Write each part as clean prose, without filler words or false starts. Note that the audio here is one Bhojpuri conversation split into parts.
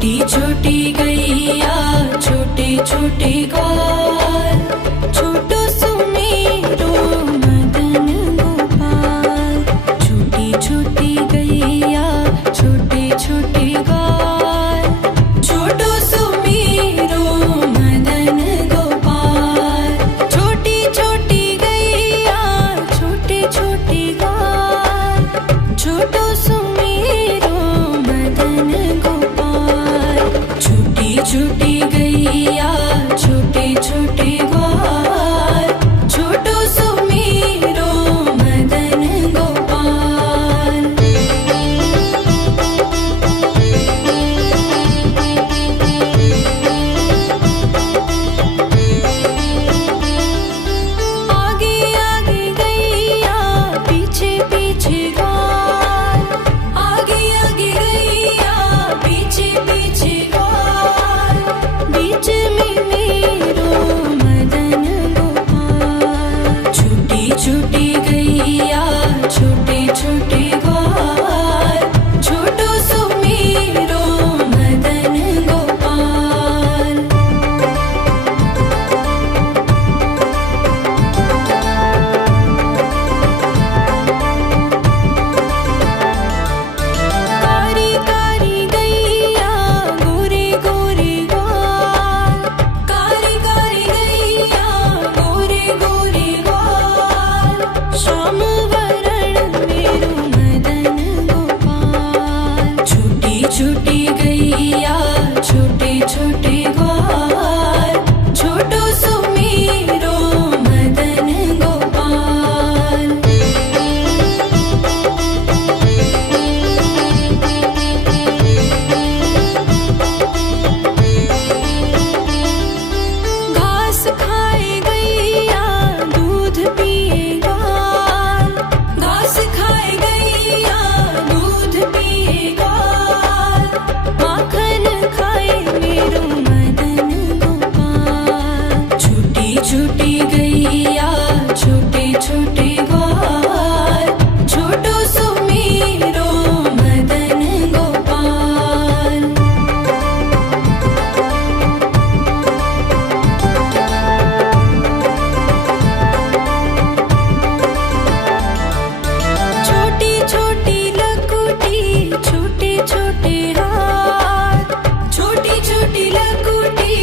छोटी छोटी गैया छोटे छोटे ग्वाल, छोटो सुमेरो मदन गोपाल। छोटी छोटी गैया छोटे छोटे ग्वाल, छोटो सुमेरो मदन गोपाल। छोटी छोटी गैया छोटे छोटे ग्वाल, छोटो सुमेरो मदन गोपाल। छोटी छोटी गैया छोटे छोटे ग्वाल, छोटो सुमेरो मदन गोपाल। आगे आगे गैया पीछे पीछे ग्वाल, आगे आगे गैया पीछे पीछे ग्वाल। बीच में मेरो मदन गोपाल। छोटी छोटी गैया छोटे छोटे ग्वाल, छोटो सुमेरो मदन गोपाल। कारी कारी गैया गोरे गोरे ग्वाल, कारी कारी गैया गोरे गोरे ग्वाल। श्याम वरण मेरो मदन गोपाल। छोटी छोटी गैया छोटे छोटे ग्वाल, छोटो सुमेरो मदन गोपाल। घास खाए गैया दूध पिए ग्वाल, घास खाए गैया दूध पिए ग्वाल। माखन खाए मेरो मदन गोपाल। छोटी छोटी गैया छोटे छोटे ग्वाल, छोटो सुमेरो मदन गोपाल। छोटी छोटी लकुटी छोटे छोटे हाथ, छोटी छोटी लकुटी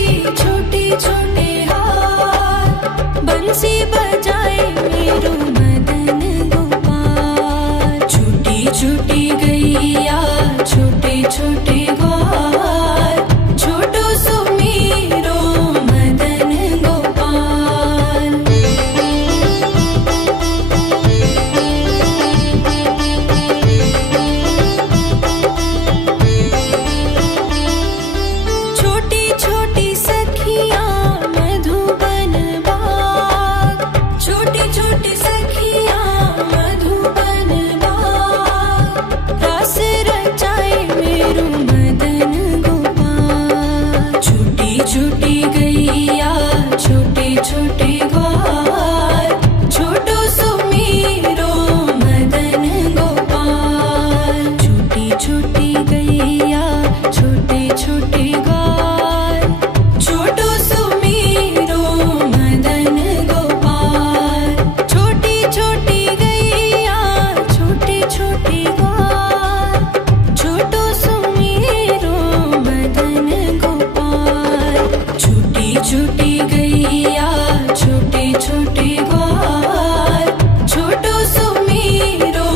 छोटे छोटे हाथ। बंसी बजाए मेरो मदन गोपाल। छोटी छोटी गैया छोटे छोटे ग्वाल, छोटो सुमेरो मदन गोपाल। छोटी छोटी सखियां मधुबन बाग, छोटी छोटी सखियां मधुबन बाग। रास रचाए मेरो मदन गोपाल। छोटी छोटी गैया छोटे छोटे ग्वाल, छोटो सुमेरो मदन गोपाल। छोटी छोटी गैया छोटे छोटे ग्वाल, छोटो सुमेरो मदन गोपाल। छोटी छोटी गैया छोटे छोटे ग्वाल, छोटो सुमेरो मदन गोपाल। छोटी छोटी गैया छोटे छोटे ग्वाल, छोटो सुमेरो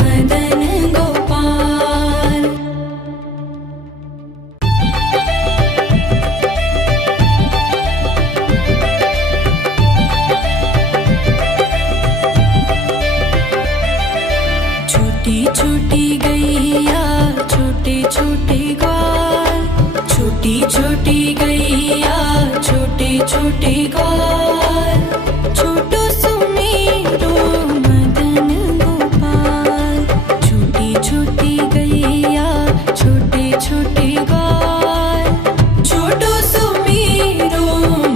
मदन गोपाल। छोटी छोटी गैया छोटे छोटे ग्वाल, छोटी छोटी गैया छोटे छोटे ग्वाल, छोटो सुमेरो मदन गोपाल। छोटी छोटी गैया छोटे छोटे ग्वाल, छोटो सुमेरो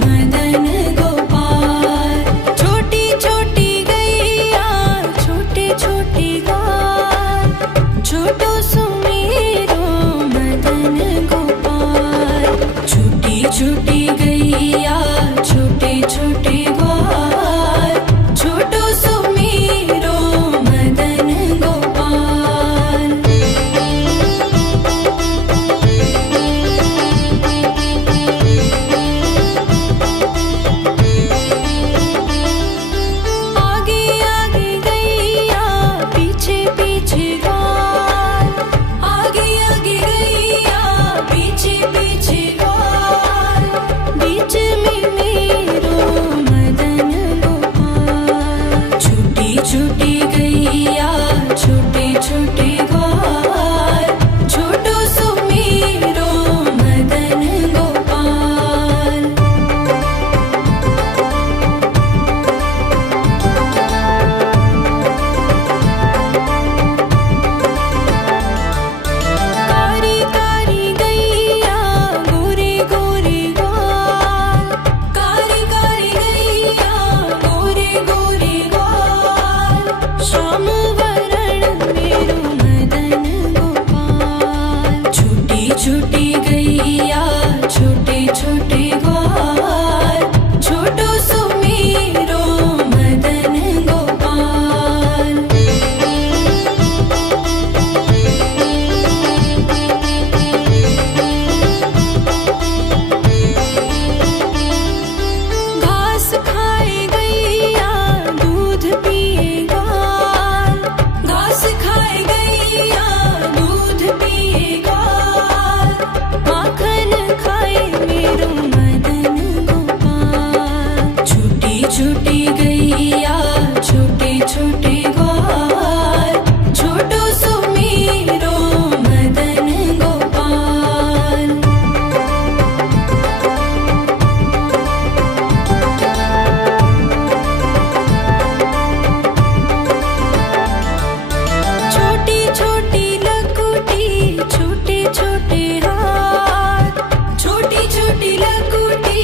मदन गोपाल। छोटी छोटी गैया छोटे छोटे ग्वाल, छोटो सुमेरो मदन गोपाल। छोटी छोटी गैया छोटे छोटे ग्वाल, छोटो सुमेरो मदन गोपाल। घास खाए गैया दूध पिए ग्वाल, घास खाए गैया दूध पिए ग्वाल, माखन खाए मेरो मदन गोपाल। छोटी छोटी गैया छोटे छोटे ग्वाल, छोटो सुमेरो मदन गोपाल। छोटी छोटी लकुटी छोटे छोटे हाथ, छोटी छोटी लकुटी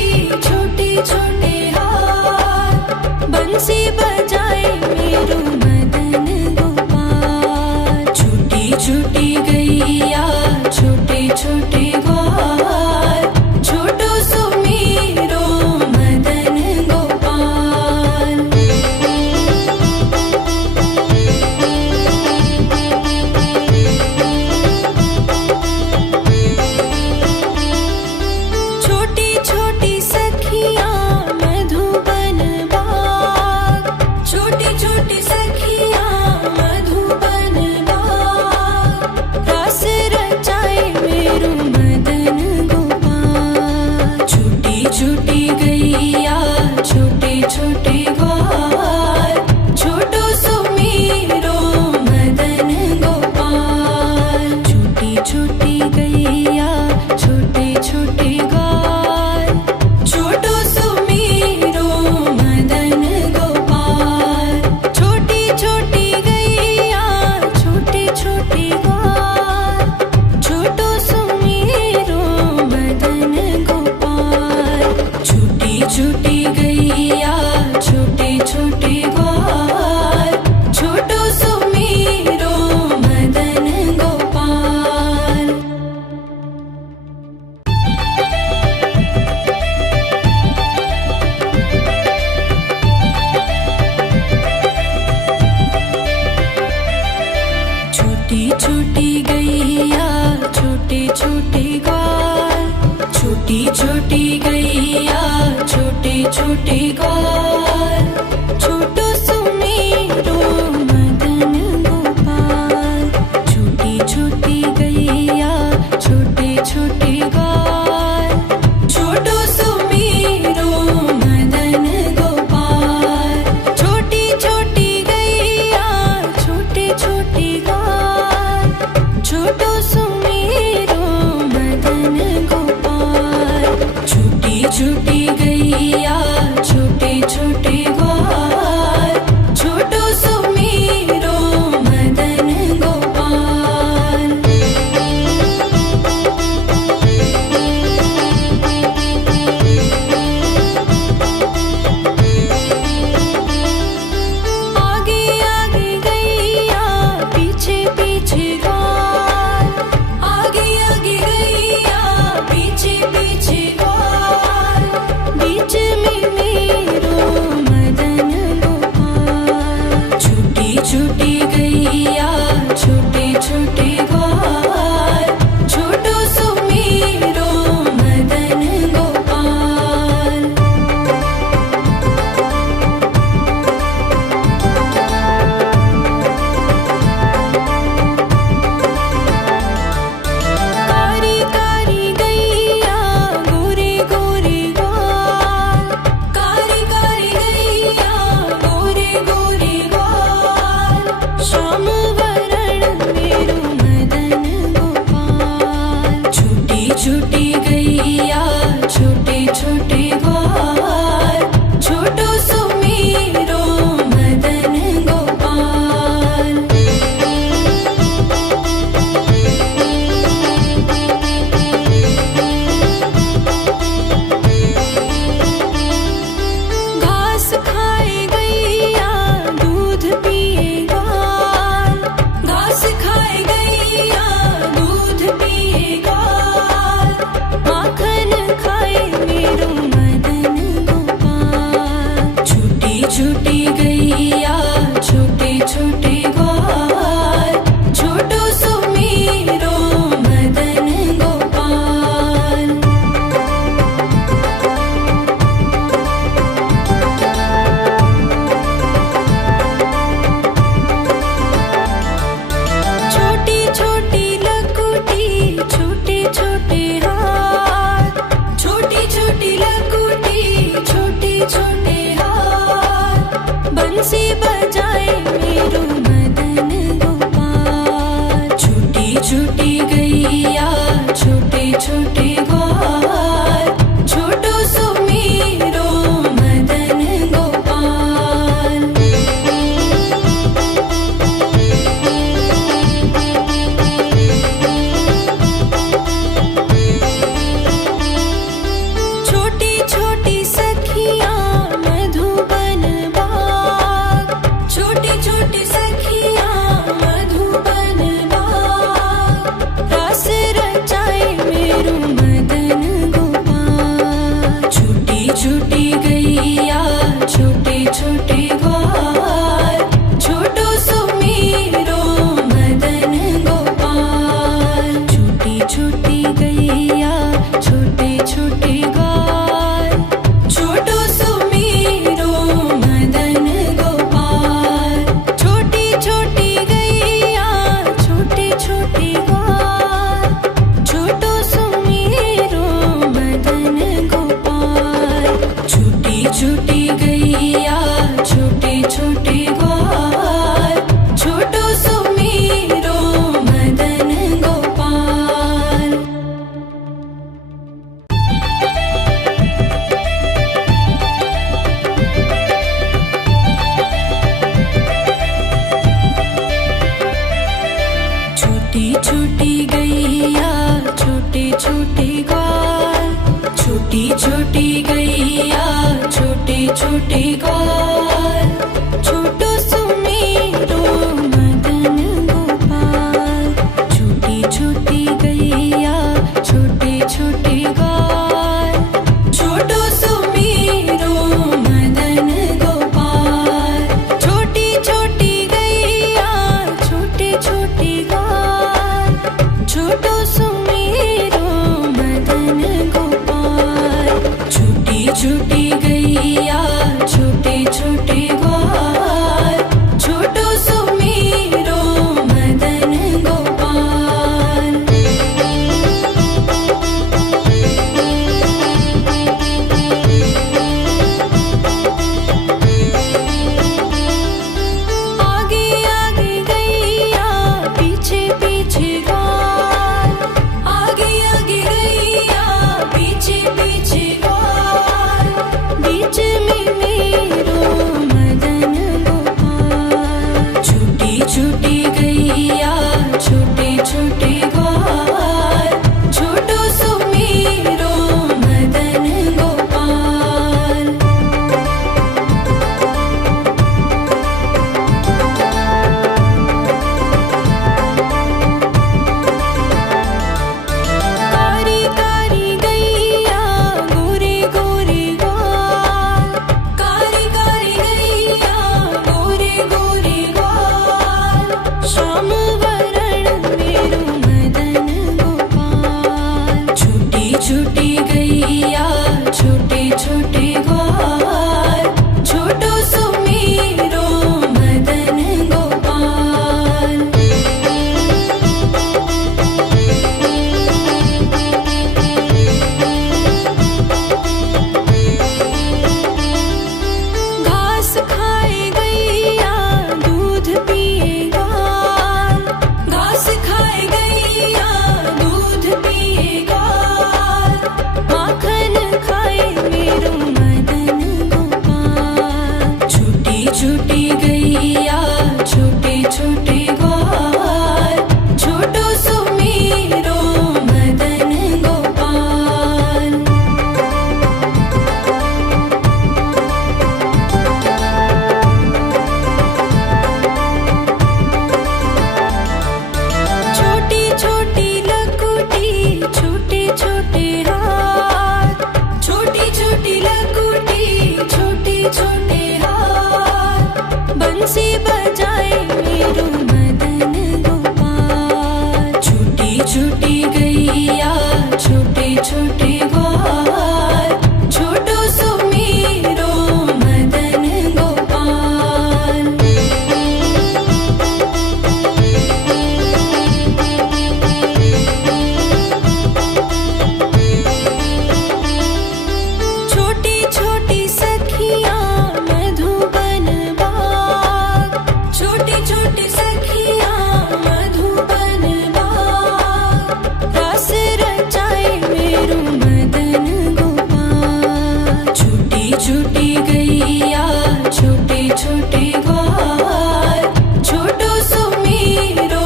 छोटे छोटे हाथ, बंसी बजाए मेरो मदन गोपाल। छोटी छोटी गैया छोटे छोटे ग्वाल, छोटो सुमेरो मदन गोपाल। छोटी छोटी सखियाँ मधुबन बाग, छोटी छोटी सखियाँ मधुबन बाग, रस रचाए मेरो मदन गोपाल। छोटी छोटी गैया छोटे छोटे ग्वाल, छोटो सुमेरो मदन गोपाल। छोटी छोटी गैया छोटे छोटे ग्वाल, छोटो सुमेरो मदन गोपाल। छोटी छोटी गैया छोटे छोटे ग्वाल, छोटो सुमेरो मदन गोपाल। छोटी छोटी गैया छोटे छोटे ग्वाल, छोटो सुमेरो मदन गोपाल। छोटी छोटी गैया छोटे छोटे ग्वाल, छोटी छोटी गैया छोटे छोटे ग्वाल, छोटो सुमेरो मदन गोपाल। छोटी छोटी गैया छोटे छोटे ग्वाल, छोटो सुमेरो मदन गोपाल। छोटी छोटी गैया छोटे छोटे ग्वाल, छोटो सुमेरो मदन गोपाल। छोटी छोटी गैया छोटे छोटे ग्वाल, छोटो सुमेरो मदन गोपाल। आगे आगे गैया पीछे पीछे ग्वाल, आगे आगे गैया पीछे पीछे ग्वाल, बीच में मेरो मदन गोपाल। छोटी छोटी गैया छोटे छोटे ग्वाल, छोटो सुमेरो मदन गोपाल। कारी कारी गैया गोरे गोरे ग्वाल, कारी कारी गैया गोरे गोरे ग्वाल, श्याम वरण मेरो मदन गोपाल। छोटी छोटी गैया छोटे छोटे ग्वाल, छोटो सुमेरो मदन गोपाल। घास खाए गैया दूध पिए ग्वाल, घास खाए गैया दूध पिए ग्वाल, छोटे ग्वाल, छोटो सुमेरो मदन गोपाल। छोटी छोटी गैया छोटे छोटे ग्वाल, छोटो सुमेरो मदन गोपाल। छोटी छोटी गैया छोटे छोटे ग्वाल, छोटो सुमेरो मदन गोपाल। छोटी छोटी गैया छोटे छोटे ग्वाल, छोटो सुमेरो मदन गोपाल। आगे आगे गैया पीछे पीछे ग्वाल, आगे आगे गैया पीछे पीछे ग्वाल। बीच में मेरो मदन गोपाल। छोटी छोटी गैया छोटे छोटे ग्वाल, छोटो सुमेरो मदन गोपाल। कारी कारी गैया गोरे गोरे ग्वाल, कारी कारी गैया गोरे गोरे ग्वाल। श्याम वरण मेरो मदन गोपाल। छोटी छोटी गैया छोटे छोटे ग्वाल, छोटो सुमेरो मदन गोपाल। घास खाए गैया दूध पिए ग्वाल, घास खाए गैया दूध पिए ग्वाल। माखन खाए मेरो मदन गोपाल। छोटी छोटी गैया छोटे छोटे ग्वाल, छोटो सुमेरो मदन गोपाल। छोटी छोटी लकुटी छोटे छोटे हाथ, छोटी छोटी लकुटी छोटे छोटे हाथ। बंसी बजाए मेरो मदन गोपाल। छोटी छोटी गैया छोटे छोटे ग्वाल, छोटो सुमेरो मदन गोपाल। छोटी छोटी सखियाँ मधुबन बाग, छोटी छोटी सखियाँ मधुबन बाग। रास रचाए मेरो मदन गोपाल। छोटी छोटी गैया छोटे छोटे ग्वाल, छोटो सुमेरो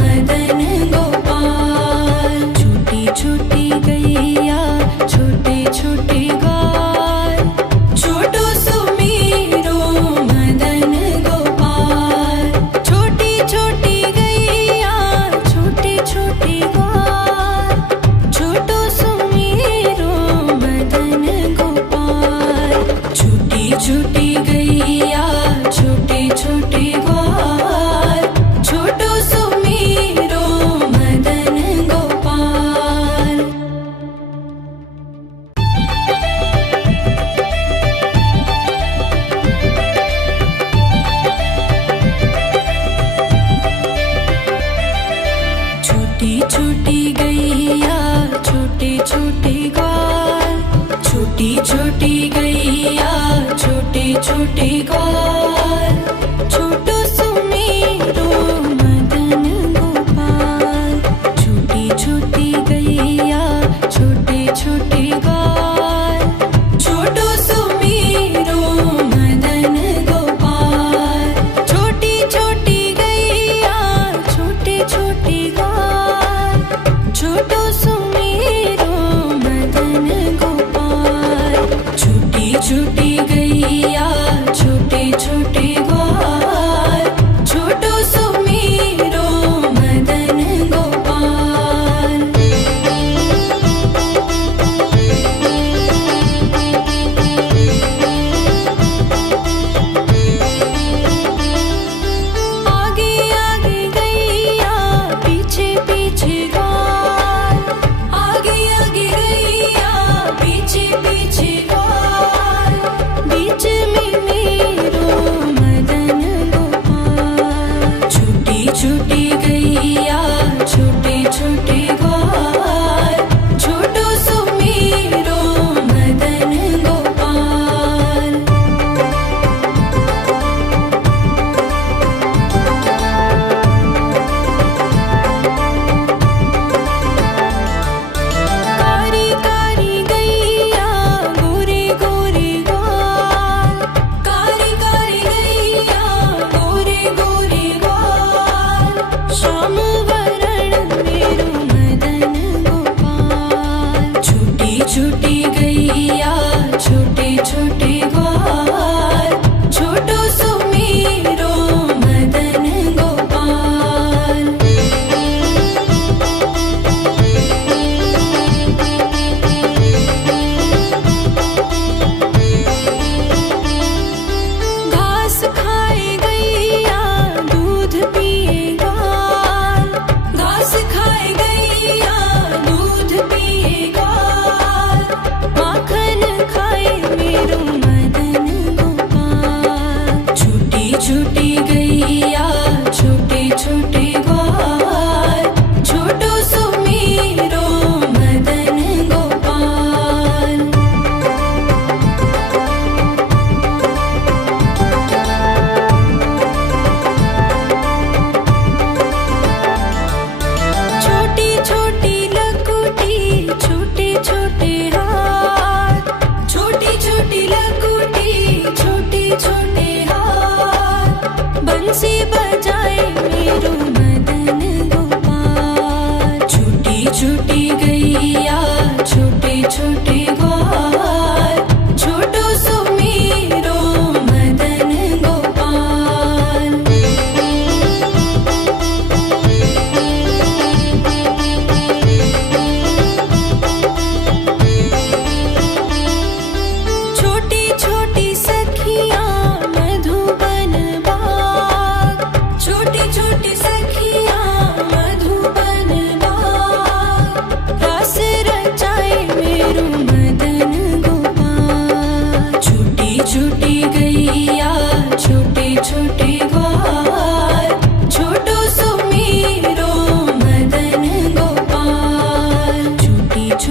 मदन गोपाल। छोटी छोटी गैया छोटे छोटे ग्वाल, छोटो सुमेरो मदन गोपाल। छोटी छोटी गैया छोटे छोटे ग्वाल, छोटो सुमेरो मदन गोपाल। छोटी छोटी गैया छोटे छोटे ग्वाल, छोटो सुमेरो मदन गोपाल। छोटी छोटी गैया छोटे छोटे ग्वाल, छोटी छोटी गैया छोटे छोटे ग्वाल, छोटो सुमेरो मदन गोपाल। छोटी छोटी गैया छोटे छोटे ग्वाल, छोटो सुमेरो मदन गोपाल। छोटी छोटी गैया छोटे छोटे ग्वाल, छोटो सुमेरो मदन गोपाल। छोटी छोटी गैया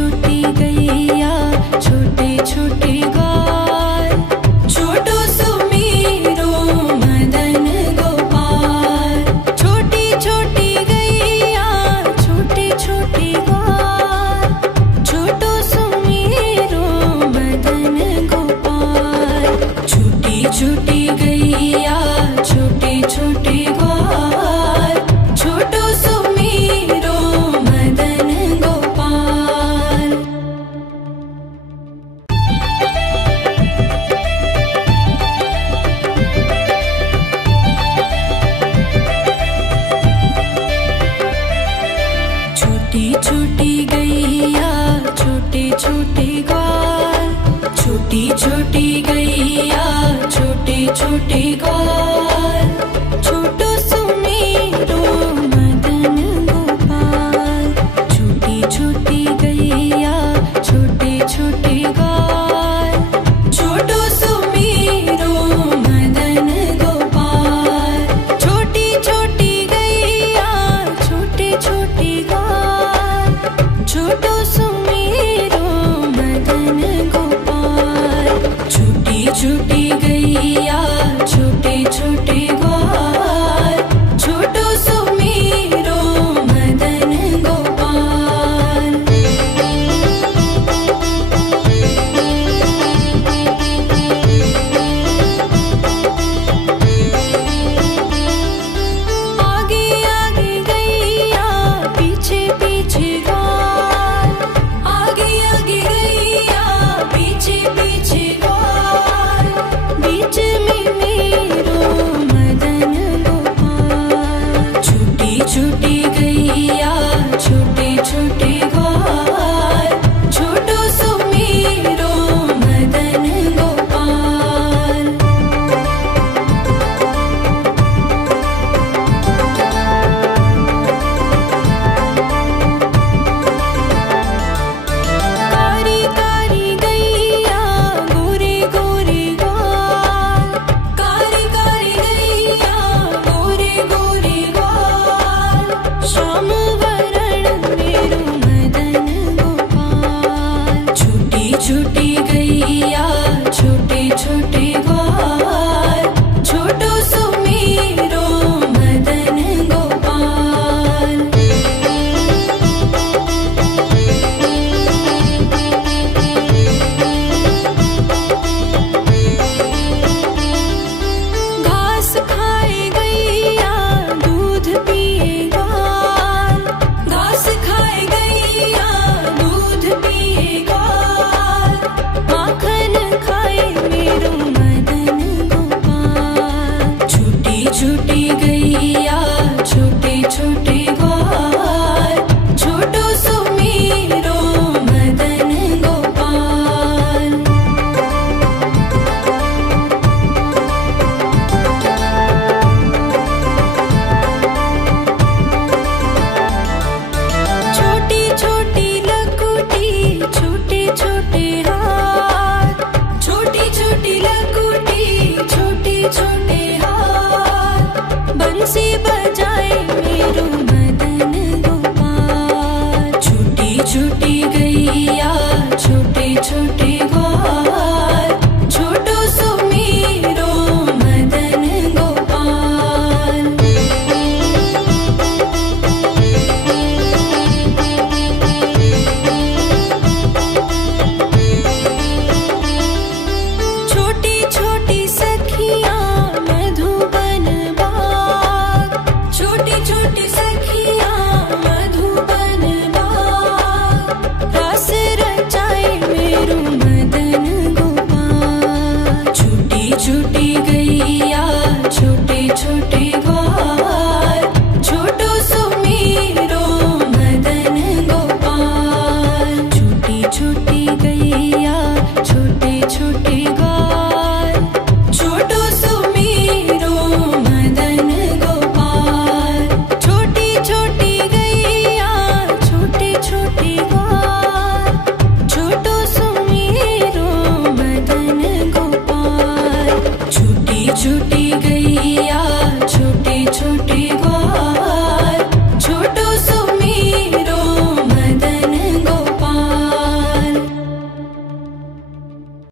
छोटी गैया छोटे छोटे ग्वाल छोटू सुमीरो मदन गोपाल छोटी छोटी गैया छोटे छोटे ग्वाल छोटू सुमीरो मदन गोपाल छोटी छोटी गैया छोटे छोटे ग्वाल छोटू सुमीरो मदन गोपाल। छोटी छोटी गैया छोटे छोटे ग्वाल छोटी छोटी गैया छोटे छोटे